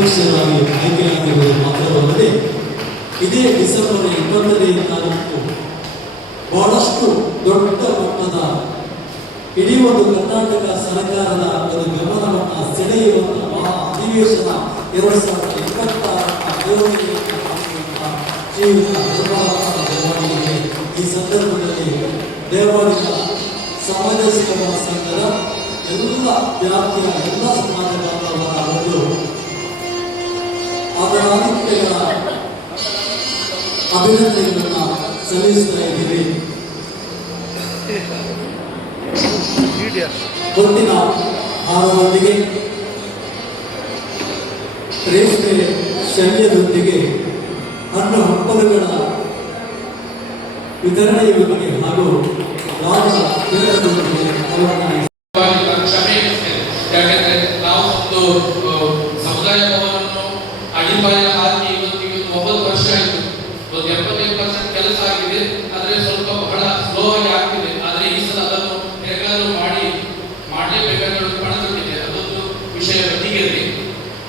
ಅಧ್ಯಕ್ಷರಾಗಿ ಆಯ್ಕೆಯಾಗಿರುವುದು ಮಾತ್ರವಲ್ಲದೆ ಇದೇ ಡಿಸೆಂಬರ್ 20ನೇ ತಾರೀಕು ಬಹಳಷ್ಟು ದೊಡ್ಡ ಮಟ್ಟದ ಇಡೀ ಒಂದು ಕರ್ನಾಟಕ ಸರ್ಕಾರದ ಒಂದು ಗಮನವನ್ನು ಸೆಳೆಯುವಂತಹ ಮಹಾ ಅಧಿವೇಶನ 2026 ಶ್ರೀಯುತ ದೇವಾಡಿಗೆ ಈ ಸಂದರ್ಭದಲ್ಲಿ ದೇವಾಡಿಗ ಸಮಾಜ ಸೇವಾ ಸಂಘದ ಎಲ್ಲ ವ್ಯಾಪ್ತಿಯ ಎಲ್ಲ ಸಮಾಜ ಬಾಂಧವರ ಒಂದು ಆದರಾತಿಥ್ಯಗಳ ಅಭಿನಂದನೆಗಳನ್ನು ಸಲ್ಲಿಸ್ತಾ ಇದ್ದೀವಿ. ಹೊತ್ತಿನ ಹಾರದೊಂದಿಗೆ ರೇಷ್ಮೆ ಶಲ್ಯದೊಂದಿಗೆ ಹಣ್ಣು ಹಂಪಲುಗಳ ವಿತರಣೆಯ ಬಗ್ಗೆ ಹಾಗೂ ರಾಜ ವಿತರಣೆಯೊಂದಿಗೆ ಯಾಕಂದ್ರೆ ನಾವು ಒಂದು ಸಮುದಾಯ ಭವನವನ್ನು ಅಡಿಪಾಯ ಹಾಕಿ ಇವತ್ತಿಗೆ 9 ವರ್ಷ ಆಯಿತು. ಒಂದು 75% ಕೆಲಸ ಆಗಿದೆ. ಆದರೆ ಸ್ವಲ್ಪ ಬಹಳ ಸ್ಲೋ ಆಗಿ ಆಗ್ತಿದೆ. ಆದರೆ ಈ ಸಲ ಅದನ್ನು ಹೇಗಾದರೂ ಮಾಡಲೇಬೇಕಾದ ಪಣದೊಟ್ಟಿದೆ. ಅದೊಂದು ವಿಷಯ ಬದಿಗೆಲ್ಲಿ.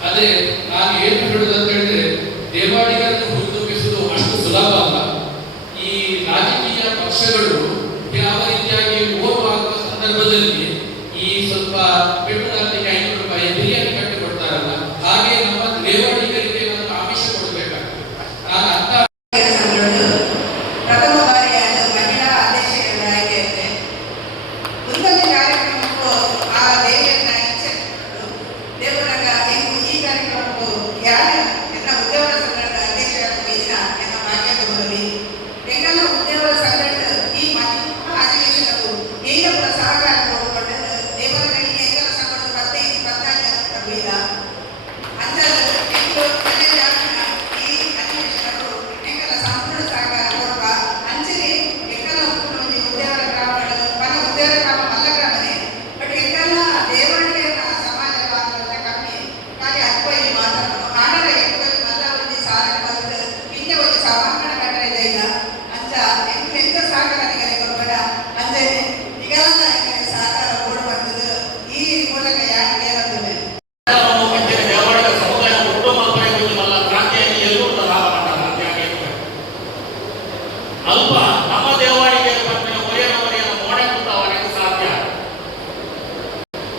ಆದರೆ ನಾನು ಏನು ಹೇಳುವುದು ಅಂತ ಹೇಳಿದ್ರೆ, ದೇವಾಡಿಗರನ್ನು ಹುರಿದುಂಬಿಸುವುದು ಅಷ್ಟು ಸುಲಭ ಅಲ್ಲ. ಈ ರಾಜಕೀಯ ಪಕ್ಷಗಳು ಯಾವ ರೀತಿಯಾಗಿ ಓಟ್ ಹಾಕುವ ಸಂದರ್ಭದಲ್ಲಿ ಈ ಸ್ವಲ್ಪ ಪೆಟ್ರೋಲ್ಗೆ 500 ರೂಪಾಯಿ ಬಿರಿಯಾನಿ ಕಟ್ಟಿ ಕೊಡ್ತಾರಲ್ಲ, ಹಾಗೆ ನಮ್ಮ ದೇವಾಡಿಗರಿಗೆ ಒಂದು ಆಮಿಷ ಕೊಡಬೇಕಾಗ್ತದೆ. ನಾನು ಅರ್ಥ ಪ್ರಥಮ ಬಾರಿಯಾದ ಮಹಿಳಾ ಅಧ್ಯಕ್ಷರ ಆಯ್ಕೆ ಮುಂದೊಂದು ಕಾರ್ಯಕ್ರಮಕ್ಕೂ ಆ ದೇವಿಯನ್ನ ಇಚ್ಛಿಸಿಕೊಂಡು ದೇವರಾಗ ಈ ಕಾರ್ಯಕ್ರಮಕ್ಕೂ ಯಾರು ಎನ್ನ ಉದ್ಯೋಗ ಸಂಘದ ಅಧ್ಯಕ್ಷರಾಗಿ ದಿನ ಎನ್ನ ಭಾಗ್ಯದ ಬರಲಿ ಎಂಗೆಲ್ಲ ಉದ್ಯೋಗ ಸಂಘದ ಈ ಅಧಿವೇಶನವು ಈಗ ಸಹಕಾರ ಕೊಡುಕೊಂಡು ದೇವರಿಗೆ ಎಂಗೆಲ್ಲ ಸಂಘದ 15-14 ತರಲಿಲ್ಲ ಅಂತ ಈ ಅಧಿವೇಶನವು ಎಂಗೆಲ್ಲ ಸಂಪೂರ್ಣ ಸಹಕಾರ ಕೊಡುವ ಅಂಚನೆ ಎಂಗೆಲ್ಲ ಉದ್ಯೋಗ ಗ್ರಾಮಗಳು ಪನ ಉದ್ಯೋಗ ಗ್ರಾಮ ಮಲ್ಲ ಗ್ರಾಮನೇ ಬಟ್ ಎಂಗೆಲ್ಲ ದೇವರಿಗೆ ಸಮಾಜ ಬಾಂಧವರ ಕಮ್ಮಿ ಖಾಲಿ 10 ಮಾತಾಡೋದು ಆಡರ 20 ಮಲ್ಲ ಒಂದು ಸಾಲ ಬಂದು ಹಿಂದೆ ಒಂದು ಸಮಾಂಕಣ ಕಟ್ಟಡ ಇಲ್ಲ ಅಂಚ ಎಂತ ಸಹಕಾರ ಕೊಡಬೇಡ ಅಂಜನೆ ಈಗೆಲ್ಲ ಸಹಕಾರ ಕೊಡು ಬಂದದ್ದು ಈ ಮೂಲಕ ಯಾಕೆ ಬಂದಿದೆ ಅಲ್ಪ ನಮ್ಮ ದೇವಾಡಿಗೆ ಬಂದಿನ ಒರೆಯನ್ನು ಮೋಡಕ್ಕೆ ಸಾಧ್ಯ.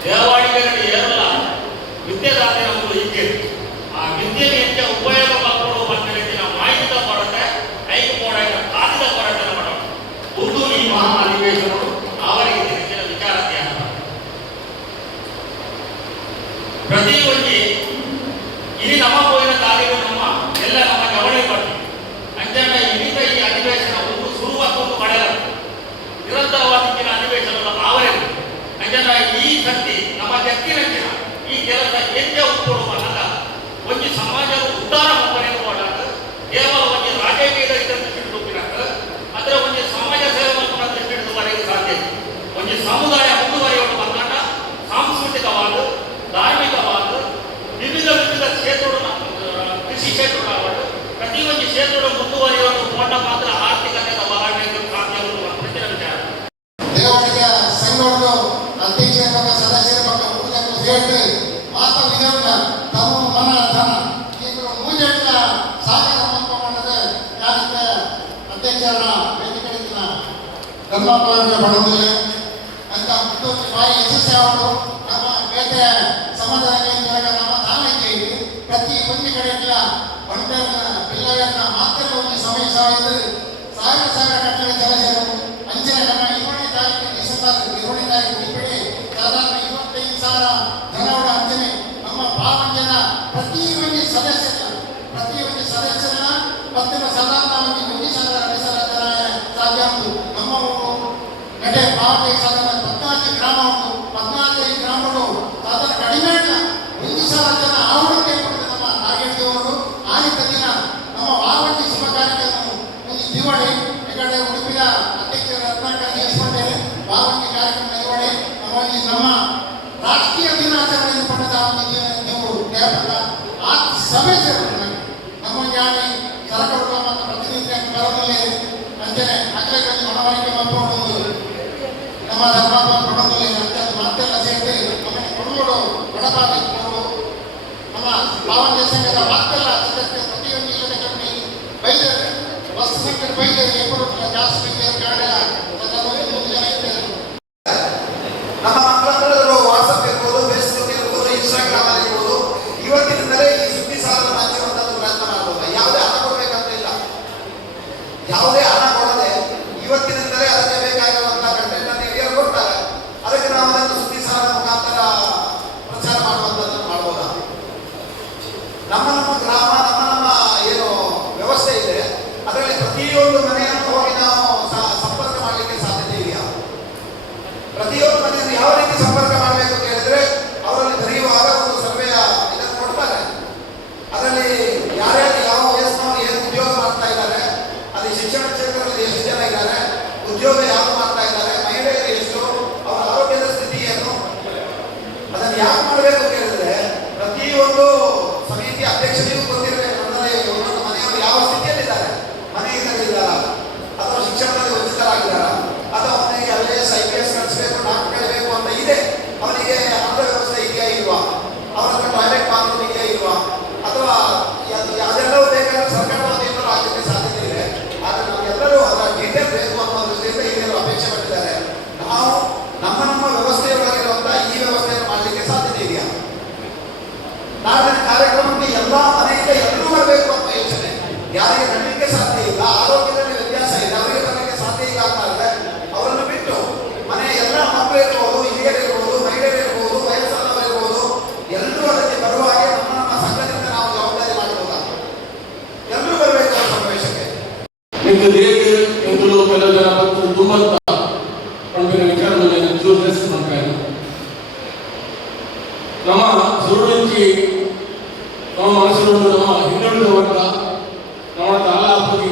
ದೇವಾಡಿಗರಲ್ಲಿ ಏರಲ್ಲ ವಿದ್ಯೆದಾತೆ ನಮ್ಮದು ಇದ್ದೆ. ಆ ವಿದ್ಯೆಗೆ ಹೆಚ್ಚ ಉಪಯೋಗ ಮಾಡ್ಕೊಳ್ಳುವ ಮಕ್ಕಳಿಗೆ ನಾವು ಮಾಹಿತಿ ಕೊರತೆ, ಐದು ಕೊರತೆ, ಕಾದಿದ ಕೊರತೆ ಮಾಡೋಣ. ಉರ್ದು ಈ ಮಹಾ ಅಧಿವೇಶನಗಳು ಅವರಿಗೆ ಹೆಚ್ಚಿನ ವಿಚಾರತೆ ಆಗ್ತದೆ. ಪ್ರತಿ ಒಂದು ಇಲ್ಲಿ ನಮ್ಮ ಹೋಗಿನ ತಾಲೀಮು ನಮ್ಮ ಎಲ್ಲ ನಮ್ಮ ಗಮನ ಬರ್ತೀವಿ ಅಂಜನ ಇಲ್ಲಿಂದ ಈ ಅಧಿವೇಶನ ಒಂದು ಶುರುವಾಕೊಂಡು ಮಾಡಲ್ಲ ನಿರಂತರವಾದ ಅಧಿವೇಶನದ ಆವರಣ ಅಂಜನ ಈ ಶಕ್ತಿ ನಮ್ಮ ಜಗ್ಗಿನ ಈ ಕೆಲಸ ಹೆಚ್ಚ ಉತ್ಕೊಡುವಲ್ಲ ಒಂದು ಸಮಾಜದ ಉದ್ಧಾರ ಒಬ್ಬನೇ ಮಾಡಾಕ ಕೇವಲ ಒಂದು ರಾಜಕೀಯದ ಇದನ್ನು ಹಿಡಿದುಬಿಡಕ ಅದರ ಒಂದು ಸಮಾಜ ಸೇವೆ ಮಕ್ಕಳನ್ನು ಹಿಡಿದುವರೆಗೆ ಸಾಧ್ಯ. ಒಂದು ಸಮುದಾಯ ಮುಂದುವರಿಯುವ ಬಂದಾಗ ಸಾಂಸ್ಕೃತಿಕವಾದ ಧಾರ್ಮಿಕವಾದ ವಿವಿಧ ಕ್ಷೇತ್ರಗಳು ಕೃಷಿ ಕ್ಷೇತ್ರಗಳು ಪ್ರತಿಯೊಂದು ಕ್ಷೇತ್ರದ ಮುಂದುವರಿಯುವುದು ದೊಡ್ಡ ಮಾತ್ರ ಆರ್ಥಿಕತೆಯ ಬದಲಾವಣೆಗೆ ಸಾಧ್ಯವಾಗುವ ಪ್ರತಿಯ ವಿಚಾರ. ದೇವಾಡಿಗ ಸಂಘಗಳು ಅಧ್ಯಕ್ಷ ಸದಸ್ಯರ ಪಕ್ಕ ಸೇರಿ ವಾಸ್ತವ ವಿಧಾನ ತಮ್ಮ ಮನ ಧನ ಈಗ ಮೂಜೆಟ್ಟ ಸಾಗರ ಮಾಡ್ಕೊಂಡದ ಯಾರಿಗ ಅಧ್ಯಕ್ಷರ ವೇದಿಕೆಗಳಿಂದ ಧರ್ಮಪಾಲನೆ ಮಾಡೋದಿಲ್ಲ ಅಂತ ಮುಖ್ಯಮಂತ್ರಿ ಬಾಯಿ ಯಶಸ್ವಿ ಅವರು ನಮ್ಮ ಬೇಟೆ ಸಮಾಧಾನ ಕೇಂದ್ರದಾಗ ನಮ್ಮ ತಾಲೂಕಿಗೆ ಪ್ರತಿ ಒಂದು ಕಡೆಯಿಂದ ಬಂಡರ್ನ ಪಿಲ್ಲರನ್ನ ಮಾತ್ರ ಒಂದು ಸಮಯ ಸಾವಿರ ಕಟ್ಟಡ ಜಲಸೇರು ಅಂಚನೆ ನಮ್ಮ 20ನೇ ತಾರೀಕು ಡಿಸೆಂಬರ್ 20ನೇ ತಾರೀಕು ಇಪ್ಪಡಿ ಸಾಧಾರಣ 25,000 ಜನಗಳ ಅಂಚನೆ ನಮ್ಮ ಪಾವಂಜನ ಪ್ರತಿ ಒಂದು ಸದಸ್ಯರನ್ನ ಪತ್ತಿನ ಸಾಧಾರಣ ಒಂದು ಸಾಧ್ಯ ಉಂಟು. ನಮ್ಮ ನಡೆ ಪಾವತಿ ಸಾಧಾರಣ 14 ಗ್ರಾಮ ಉಂಟು. 14 ಗ್ರಾಮಗಳು ಸಾಧಾರಣ ಕಡಿಮೆ ಇಲ್ಲ 1,000 ಜನ ಆವರಣಕ್ಕೆ ನಮ್ಮ ನಾಗೇಂದ್ರವರು ಆದಿತ್ಯ ದಿನ ನಮ್ಮ ವಾವಂತಿ ಶುಭ ಕಾರ್ಯಕ್ರಮ ಒಂದು ದಿವಾಳಿ ಈ ಉಡುಪಿಯ ಅಧ್ಯಕ್ಷರ ರತ್ನಾಕರ್ ದೇಶಪಾಂಡೆ ವಾವಂತಿ ಕಾರ್ಯಕ್ರಮ ದಿವಾಳಿ ನಮ್ಮ ರಾಷ್ಟ್ರೀಯ ದಿನಾಚರಣೆ ಪಟ್ಟದ ದೇವರು ಆ ಸಭೆ ಸೇರಿದ ನಮ್ಮ ಜ್ಞಾನಿ ಸರಕಾರದ ಮತ್ತು ಪ್ರತಿನಿಧಿ ಬರೋದಲ್ಲಿ ಅಂಚನೆ ಅಖಿಲಗಂಜಿ ಮನವರಿಕೆ ಮಾಡ್ಕೊಂಡು ನಮ್ಮ ಧರ್ಮ ಕೊಡೋದಲ್ಲಿ ಅಂತೆ ಮಾತೆಲ್ಲ ಸೇರಿ ನಮ್ಮನೆ ಕೊಡಗೋಡು ಬಡಪಾಟಿ ನಮ್ಮ ಪಾವನ ಸಂಘದ ಮತ್ತೆಲ್ಲ ಸದಸ್ಯ ಪ್ರತಿಯೊಂದು ಇಲ್ಲದ ಕಮ್ಮಿ ಬೈದರೆ ವಸ್ತು ಸಂಖ್ಯೆ ಬೈದರೆ ಎಪ್ಪರು ಜಾಸ್ತಿ ಕಾರಣ ಜನ ಇದ್ದಾರೆ. ನಮ್ಮ ಮಕ್ಕಳಂದ್ರೆ ವಾಟ್ಸಪ್ ಇರ್ಬೋದು, ಫೇಸ್ಬುಕ್ ಇರ್ಬೋದು, ಇನ್ಸ್ಟಾಗ್ರಾಮ್ ಅಲ್ಲಿ ಇರ್ಬೋದು, ಇವತ್ತಿನಿಂದಲೇ ಈ ಸುದ್ದಿ ಸಾಧನ ಹಂಚುವಂಥದ್ದು ಪ್ರಯತ್ನ ಮಾಡ್ಬೋದು. ಯಾವುದೇ ಹಣ ಕೊಡಬೇಕಂತ ಇಲ್ಲ, ಯಾವುದೇ ಹಣ ಕೊಡದೆ ಇವತ್ತಿನಿಂದಲೇ ಅದಕ್ಕೆ ಬೇಕಾಗಿರುವಂತಹ ಕಂಟೆಂಟ್ ಅನ್ನು ಹಿರಿಯರು ಕೊಡ್ತಾರೆ. ಅದಕ್ಕೆ ನಾವು ಅದನ್ನು ಸುದ್ದಿ ಸಾಧನ ಮುಖಾಂತರ ಪ್ರಚಾರ ಮಾಡುವಂಥದ್ದನ್ನು ಮಾಡ್ಬೋದಾ? ನಮ್ಮ ಗ್ರಾಮ, ನಮ್ಮ ಏನು ವ್ಯವಸ್ಥೆ ಇದೆ ಅದರಲ್ಲಿ ಪ್ರತಿಯೊಂದು ಮನೆಯನ್ನು ಹೋಗಿ ನಾವು ಸಂಪರ್ಕ ಮಾಡಲಿಕ್ಕೆ ಸಾಧ್ಯತೆ ಇದೆಯಾ? ಪ್ರತಿಯೊಂದು ಮನೆಯನ್ನು ಯಾವ ರೀತಿ ಸಂಪರ್ಕ ಮಾಡಬೇಕು ಅಂತ ಹೇಳಿದ್ರೆ ಅವರಲ್ಲಿ ಬರೆಯುವಾಗ ಒಂದು ಸರ್ವೆಯ ಇದನ್ನು ಕೊಡ್ತಾರೆ. ಅದರಲ್ಲಿ ಯಾರ್ಯಾರು ಯಾವ ವಯಸ್ಸಿನವರು ಏನು ಉದ್ಯೋಗ ಮಾಡ್ತಾ ಇದ್ದಾರೆ, ಅಲ್ಲಿ ಶಿಕ್ಷಣ ಕ್ಷೇತ್ರದಲ್ಲಿ ಎಷ್ಟು ಜನ ಇದ್ದಾರೆ, ಉದ್ಯೋಗ ಯಾರು ಮಾಡ್ತಾ ಇದ್ದಾರೆ, ಮಹಿಳೆಯರು ಎಷ್ಟು, ಅವರ ಆರೋಗ್ಯದ ಸ್ಥಿತಿ ಏನು, ಅದನ್ನು ಯಾಕೆ ಮಾಡಬೇಕು ಅಂತ ಹೇಳಿದ್ರೆ ಪ್ರತಿಯೊಂದು ಸಮಿತಿ ಅಧ್ಯಕ್ಷರಿಗೂ ಗೊತ್ತಿರಬೇಕು. ಒಂದೊಂದು ಮನೆಯವರು ಯಾವ ಸ್ಥಿತಿಯಲ್ಲಿದ್ದಾರೆ, ಮನೆಯಿಂದಲಿದ್ದಾರಾ ಅಥವಾ ಶಿಕ್ಷಣದಲ್ಲಿ ವಂಚಿತರಾಗಿದ್ದಾರಾ ಅಥವಾ ಅವನಿಗೆ IAS IPS ಕಳಿಸಬೇಕು, ಡಾಕ್ಟರ್ ಕಳಿಸಬೇಕು ಅಂತ ಇದೆ, ಅವನಿಗೆ ಹಣದ ವ್ಯವಸ್ಥೆ ಇದೆಯಾ ಇಲ್ವಾ, ಅವರ ಟಾಯ್ಲೆಟ್ ಬಾತ್ರೂಮ್ ಇದೆಯಾ ಇಲ್ವಾ, ಅಥವಾ ಅದೆಲ್ಲವೂ ಬೇಕಾದ್ರೆ ಸರ್ಕಾರದ ವತಿಯಿಂದ ಆಗಲಿಕ್ಕೆ ಸಾಧ್ಯತೆ ಇದೆ. ಆದರೆ ನಮಗೆಲ್ಲರೂ ಅದರ ಡೀಟೇಲ್ ಬೇಕು ಅನ್ನೋ ದೃಷ್ಟಿಯಿಂದ ಹಿರಿಯರು ಅಪೇಕ್ಷೆ ಪಟ್ಟಿದ್ದಾರೆ. ನಾವು ನಮ್ಮ ವ್ಯವಸ್ಥೆಯೊಳಗಿರುವಂತಹ ಈ ವ್ಯವಸ್ಥೆಯನ್ನು ಮಾಡಲಿಕ್ಕೆ ಸಾಧ್ಯತೆ ಇದೆಯಾ? ನಾಳಿನ ಕಾರ್ಯಕ್ರಮಕ್ಕೆ ಎಲ್ಲ ಮನೆಯಿಂದ ಎಲ್ಲರೂ ಬರಬೇಕು ಅಂತ ಯೋಚನೆ. ಯಾರಿಗೆ ನಡಲಿಕ್ಕೆ ಸಾಧ್ಯ ಇಲ್ಲ, ಆರೋಗ್ಯದಲ್ಲಿ ವ್ಯತ್ಯಾಸ ಇದೆ, ಅವರಿಗೆ ಬರಲಿಕ್ಕೆ ಸಾಧ್ಯ ಇಲ್ಲ ಅಂತಾದ್ರೆ ಅವರನ್ನು ಬಿಟ್ಟು ಮನೆಯ ಎಲ್ಲ ಮಕ್ಕಳು ಇರ್ಬೋದು, ಹಿರಿಯರಿರ್ಬೋದು, ಮಹಿಳೆಯರಿರ್ಬೋದು, ವಯಸ್ಸಾದವರಿರ್ಬೋದು, ಎಲ್ಲರೂ ಅದಕ್ಕೆ ಬರುವ ಹಾಗೆ ನಮ್ಮ ಸಂಘದಿಂದ ನಾವು ಜವಾಬ್ದಾರಿ ಮಾಡಬಹುದಾ? ಎಲ್ಲರೂ ಬರಬೇಕು ಆ ಸಮಾವೇಶಕ್ಕೆ. ನಿಮ್ಗೆ ಹೇಗೆ ಎಂತಲೂ ಕೆಲವು ಜನ ಭಕ್ತರು ತುಂಬಂತ ಪಂಪಿನ ವಿಚಾರದಲ್ಲಿ ಚೂರು ರೆಸ್ಟ್ ಮಾಡ್ತಾ ನಮ್ಮ ಸುರುಳಿಂಚಿ ನಮ್ಮ ಮನಸ್ಸಿನೊಂದು ನಮ್ಮ ಹಿಂದುಳಿದ ವರ್ಗ, ನಮ್ಮ ತಾಲಾಪತಿ,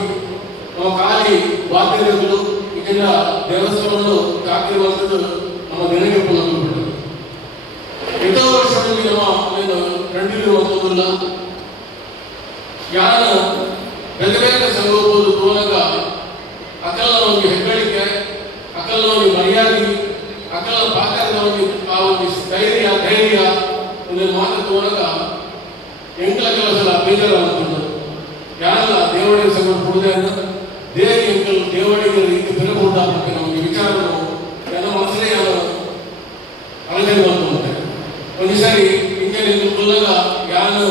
ನಮ್ಮ ಖಾಲಿ ವಾದ್ಯಗಳು ಇದೆಲ್ಲ ದೇವಸ್ಥಾನವನ್ನು ದಾಖಲಿರುವಂಥದ್ದು ನಮ್ಮ ನೆನಗೆ ಪುನಃ ಎಷ್ಟೋ ವರ್ಷದಲ್ಲಿ ನಮ್ಮ ಕಂಡಿರುವಂಥದ್ದಲ್ಲ. ಯಾರ ಬೇರೆ ಬೇರೆ ಸಂಗೋಪದ ತೋನಗ ಅಕಲ್ಲ ಒಂದು ಹೆಗ್ಗಳಿಕೆ, ಅಕಲ್ಲ ಒಂದು ಮರ್ಯಾದೆ, ಅಕಲ್ಲ ಪಾಕದ ಒಂದು ಧೈರ್ಯ ಒಂದು ಮಾತು ತೋನಗ ಎಂಕಲ ಕೆಲಸ ಬೇಜಾರಾಗುತ್ತದೆ. ಯಾರಲ್ಲ ದೇವಡಿಗೆ ಸಂಘ ಕೊಡದೆ ದೇವಿ ಎಂಕಲ್ ದೇವಡಿಗೆ ರೀತಿ ಬೆಲೆಕೊಡ್ದಾಗಕ್ಕೆ ನಮಗೆ ವಿಚಾರಗಳು ಎಲ್ಲ ಮನಸ್ಸೇ ಅಲಂಕಾರ ಮಾಡ್ತಾರೆ. ಒಂದು ಸಾರಿ ಹಿಂಗೆ ನಿಂತುಕೊಳ್ಳಾಗ ಯಾರು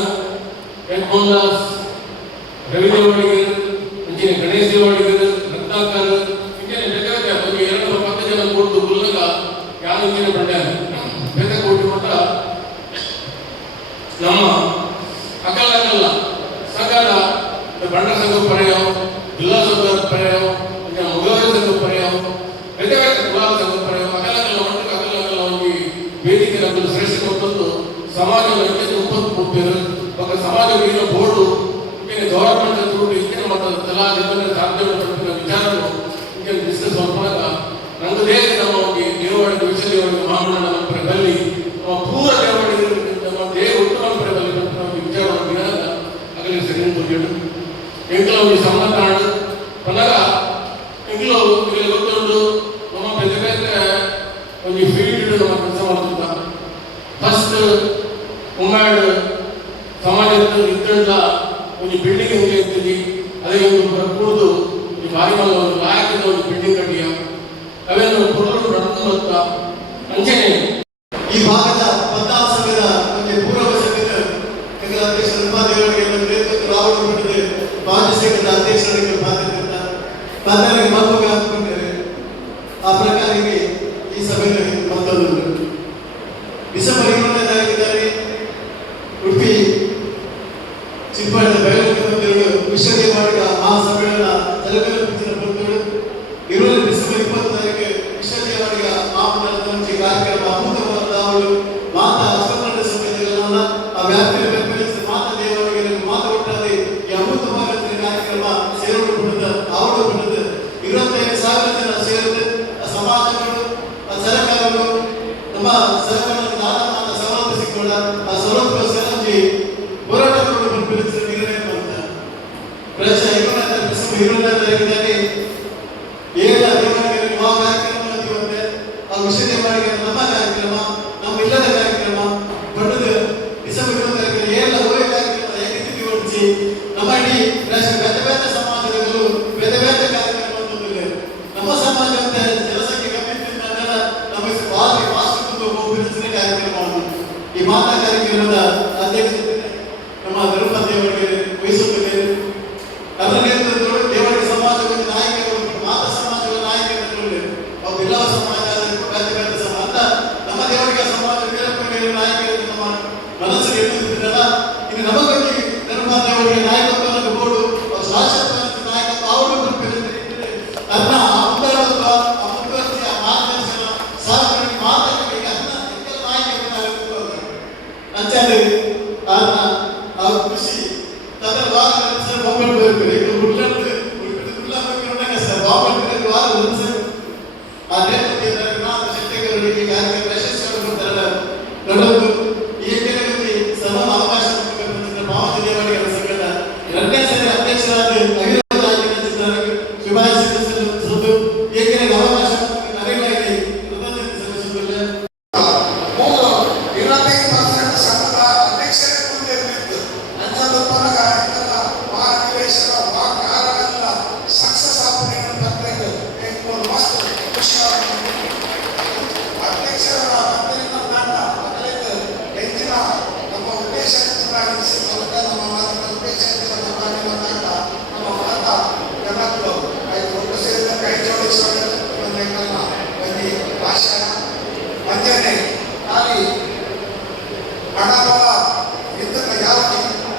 ಹೆಡ್ಕೊಂಡಾಸ್ ರವಿ ದೇವಡಿಗೆ, ಮುಂಚಿನ ಗಣೇಶ ದೇವಡಿಗೆ, ರತ್ನಾಕರ್ ಹಿಂಗೆ ಬೇಕಾದ್ರೆ ಒಂದು 2-10 ಜನ ಕೊಟ್ಟು ಗುಲ್ಲಾಗ ಯಾರು ಹಿಂಗೆ ಬಂಡೆ ಬೇಗ ಕೊಟ್ಟು ಮಾತ್ರ ನಮ್ಮ ಅಕಲ್ಲ ಸಂಘದ ಬಂಡ ಸಂಘ ಪಡೆಯೋ, ಜಿಲ್ಲಾ ಸಂಘ ಪಡೆಯೋ, ಮುಗವ ಸಂಘ ಪಡೆಯೋ, ಬೇರೆ ಬೇರೆ ಗುಲಾಬ ಸಂಘ ಪಡೆಯೋ, ಅಕಲ್ಲ ಹೋಗಿ ವೇದಿಕೆ ನಮ್ಮದು ಶ್ರೇಷ್ಠ ಮತ್ತೊಂದು ಸಮಾಜದ 30 ಕೊಡ್ತೀರು ఒక సమాజ మీద బోర్డు ఇంకా గవర్నమెంట్ దుడ్డు ఇంకా మన తలా జిల్లా సాధ్యం పడుతున్న విచారాలు ఇంకా డిస్కస్ అవుతున్నాక నందు దేశ ನಮಗೆ ದೇವರ ವಿಷಯವಾಗಿ ಮಾಮೂಲ ನಮ್ಮ ಪ್ರಬಲಿ ನಮ್ಮ ಪೂರ ದೇವರಿಗೆ ನಮ್ಮ ದೇವ ಉತ್ತಮ ಪ್ರಬಲಿ ನಮ್ಮ ವಿಚಾರವಾಗಿ ಆಗಲಿ ಸರಿ ಅಂತ ಎಂಕಲ ಒಂದು ಸಮಾಧಾನ ಪನಗ ಎಂಕಲ ಇಲ್ಲಿ ಗೊತ್ತುಂಟು ನಮ್ಮ ಬೇರೆ ಬೇರೆ ಒಂದು ಫೀಲ್ಡ್ ನಮ್ಮ ಕೆಲಸ ಮಾಡ್ತಿದ್ದ ಫಸ್ಟ್ ಉಮ್ಮಾಡ್ ಸಮಾಜದ ಇದ್ದಂತ ಒಂದು ಬಿಲ್ಡಿಂಗ್ ಹೆಂಗೆ ಇರ್ತೀವಿ ಅದೇ ಒಂದು ಕೂಡುದು ಈ ಬಾರಿಮಲ್ಲ ಒಂದು ಲಾಯಕದ ಒಂದು ಬಿಲ್ಡಿಂಗ್ ಕಟ್ಟಿಯ ಅವೇನು ಪುರುಷರು ನಡೆದ ಅಂಚನೆ ಈ ಭಾಗದ ಪದ್ಮಾ ಸಂಘದ ಮತ್ತೆ ಪೂರ್ವ ಸಂಘದ ಕೆಲ ಅಧ್ಯಕ್ಷ ಉಪಾಧ್ಯಕ್ಷರಿಗೆ ನೇತೃತ್ವ ರಾಹುಲ್ ಮಠದ ಮಾಜಿ ಸಂಘದ ಅಧ್ಯಕ್ಷರಿಗೆ ಮಾತನಾಡಿ ಮಹತ್ವ ಹಾಕಿಕೊಂಡಿದ್ದಾರೆ. ಆ ಪ್ರಕಾರ ಈ ಸಭೆಯಲ್ಲಿ ಮತ್ತೊಂದು ಡಿಸೆಂಬರ್ 21ನೇ ಉಡುಪಿ ಚಿಕ್ಕಬಳ್ಳಾಪುರ ಬೆಳಗಾವಿ ವಿಶ್ವದೇವಾಡಿಗ ಮಹಾಸಮ್ಮೇಳನ ತಲೆಕೆಳಪಿಸಿದ ಬಂಧುಗಳು ಇರುವಲ್ಲಿ ಡಿಸೆಂಬರ್ 20 ವಿಶ್ವದೇವಾಡಿಗ ಮಹಾಮಂಡಲದ ಕಾರ್ಯಕ್ರಮ ಅಮೃತವಾದ ಅವರು ಮಾತಾ ಅಸ್ಪಂದನ ಸಮಿತಿಗಳನ್ನ ಆ ವ್ಯಾಪ್ತಿಯಲ್ಲಿ ಬೆಂಬಲಿಸಿ ಮಾತಾ ದೇವರಿಗೆ ಮಾತು ಕೊಟ್ಟಾದೆ ಈ ಅಮೃತವಾದ ಕಾರ್ಯಕ್ರಮ ಸೇರೋಡು ಬಿಡದ ಅವರು ಬಿಡದ 25,000 ಜನ ಸೇರಿದ ಸಮಾಜಗಳು ಸರ್ಕಾರಗಳು ನಮ್ಮ ಸರ್ಕಾರದ ದಾನ ಸವಲತ್ತು ಸಿಕ್ಕೋಣ ಆ ಸವಲತ್ತು ಹೋರಾಟಗಳು ಬೆಂಬಲಿಸಿದ ನಿರ್ಣಯ ಮಾಡ್ತಾರೆ. ರೂಪಿಸಿ ನಮ್ಮ ಇಡೀ ಬೇರೆ ಬೇರೆ ಸಮಾಜಗಳು ಬೇರೆ ಬೇರೆ ಕಾರ್ಯಕ್ರಮವನ್ನು ನಮ್ಮ ಸಮಾಜ ಅಂತ ಜನಸಂಖ್ಯೆ ಕಮ್ಮಿ ಇದ್ದಾಗ ನಮ್ಮ ವಾಸ್ತುತ್ವ ಗೋಪುರಚನೆ ಕಾರ್ಯಕ್ರಮವನ್ನು ಈ ಮಾತಾ ಕಾರ್ಯಕ್ರಮದ ಅಧ್ಯಕ್ಷತೆ ನಮ್ಮ ಧರ್ಮಪತಿ ಅವರಿಗೆ ವಹಿಸುತ್ತದೆ. ಅದರ ನೇತೃತ್ವದಲ್ಲಿ ದೇವರಿಗೆ ಸಮಾಜದ ನಾಯಕರು ಮಾತಾ ಸಮಾಜದ ನಾಯಕರು ಅವು ಬಿಲ್ಲವ ಸಮಾಜ ಬೇರೆ ಬೇರೆ ಸಮಾಜ ನಮ್ಮ ದೇವರಿಗೆ ಸಮಾಜ ವೀರಪ್ಪನಿಗೆ ನಾಯಕರು ನಮ್ಮ ಮನಸ್ಸಿಗೆ ಎನ್ನುತ್ತಿದ್ದಲ್ಲ. ಇನ್ನು ನಮ್ಮ ಬಗ್ಗೆ ಧರ್ಮಪತಿ ಅವರಿಗೆ ನಾಯಕತ್ವವನ್ನು ಬೋರ್ಡು ಶಾಶ್ವತ ನಾಯಕತ್ವ ಅವರು ಅದನ್ನ ಮುಂದುವರಿಸುವ ಮುಂದುವರಿಸಿದ ಮಾರ್ಗದರ್ಶನ ಸಾರ್ವಜನಿಕ ಮಾತುಗಳಿಗೆ ಅದನ್ನ ನಾಯಕತ್ವ ಅಂಚೆ ಆ ಕೃಷಿ ತದರ ವಾರ ಸರ್ ಬಾಂಬೆ ಬರಬೇಕು ಉಳ್ಳಂತೆ ಉಳ್ಳಂತೆ ಸರ್ ಬಾಂಬೆ ವಾರ ಸರ್ ಆ ನೇತೃತ್ವದ ವಿನಾಥ ಶೆಟ್ಟಿಗರಿಗೆ ಕಾರ್ಯಕ್ರಮ ಯಶಸ್ವಿಯಾಗಿ ನಡೆದು ಈ ಕೆಲವರಿಗೆ ಸಮಾನ ಅವಕಾಶ ಭಾವನೆ ದೇವರಿಗೆ ಸಂಘದ 2ನೇ ಸರಿ ಅಧ್ಯಕ್ಷರಾದ ಅವಿರೋಧ ಆಗಿ ಶುಭಾಶಯ ಏಕೆಂದರೆ ಅವಕಾಶ ನರೇಗಾಗಿದೆ ಕೃತಜ್ಞತೆ ಸಲ್ಲಿಸುತ್ತೇನೆ. 25% ಸಂಘದ ಅಧ್ಯಕ್ಷರೇ ಮುಂದಿರಬೇಕು. ಅಂಚದ ಪರಗ ಎಲ್ಲ ಮಹಾಧಿವೇಶನ ಮಹಾಕಾರಗಳೆಲ್ಲ ಸಕ್ಸಸ್ ಆಗ್ಬೇಕು ಬರ್ಬೇಕು. ಮಸ್ತ್ ಖುಷಿ ಅಧ್ಯಕ್ಷರ ಮಂತ್ರಿಗಳ ತಂಡ ಅದರಿಂದ ಹೆಚ್ಚಿನ ನಮ್ಮ ಉದ್ದೇಶ ನಮ್ಮ ಮಾತುಗಳ ಉದ್ದೇಶ ನಮ್ಮ ತಂಡ ನಮ್ಮ ಮಾತ ಜನಗಳು ಒಟ್ಟು ಸೇರಿದ ಕೈ ಜೋಡಿಸೋಣ ಬನ್ನಿ ಭಾಷಣ ಮಂಜನೆ ಖಾಲಿ ಹಣಬಲ ಇಂತಹ ಯಾವ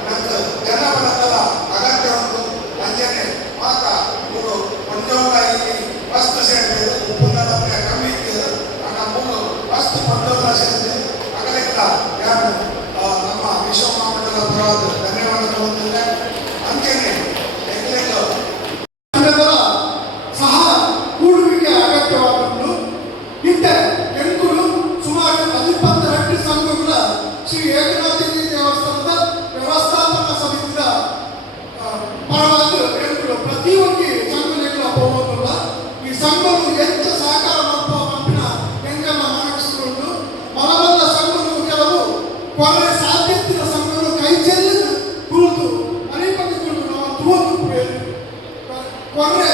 ನಂತರ ಜನಬಲದ ಅಗತ್ಯ ಉಂಟು. ಮಂಜನೆ ಮಾತ ಮೂರು ಕೊಂಡೋಗ ಇಲ್ಲಿ ವಸ್ತು ಸೇರಿದೆ ಉಪ್ಪುನದ ಕಮ್ಮಿ ಇರ್ತದೆ ಹಣ ಮೂರು ವಸ್ತು ಕೊಂಡೋಗ ಸೇರಿದೆ ಅಗಲಿಲ್ಲ ಯಾರು ನಮ್ಮ ವಿಶ್ವಮಂಡಲ ಪರವಾದ ಧನ್ಯವಾದ ಹೊಂದಿದೆ. ಅಂಚೆನೆ ಸಹ ಕೂಡುವಿಕೆ ಅಗತ್ಯವಾದದ್ದು ಇದ್ದರೆ ಎಂಕುಲು ಸುಮಾರು 12 ಸಂಘಗಳ ಶ್ರೀ ಏಕನಾಥೇಶ್ವರಿ ದೇವಸ್ಥಾನದ ವ್ಯವಸ್ಥಾಪನಾ ಸಮಿತಿಯ ಪರವಾಗಿ ಎಂಕುಲು ಪ್ರತಿಯೊಂದು ಸಂಘಗಳ ಹೋಗೋದಿಲ್ಲ. ಈ ಸಂಘವು ಹೆಚ್ಚು ಸಹಕಾರ ಮಾಡುವ ಪಂಪಿನ ಎಂಕನ್ನ ಮನಗಿಸಿಕೊಂಡು ಮನಬಲ್ಲ ಸಂಘಗಳು ಕೆಲವು ಕೊರರೆ ಸಾಧ್ಯತೆಯ ಸಂಘಗಳು ಕೈ ಚೆಲ್ಲದು ಕುರಿತು ಅನೇಕ ಕುರಿತು ನಾವು ಕೊರರೆ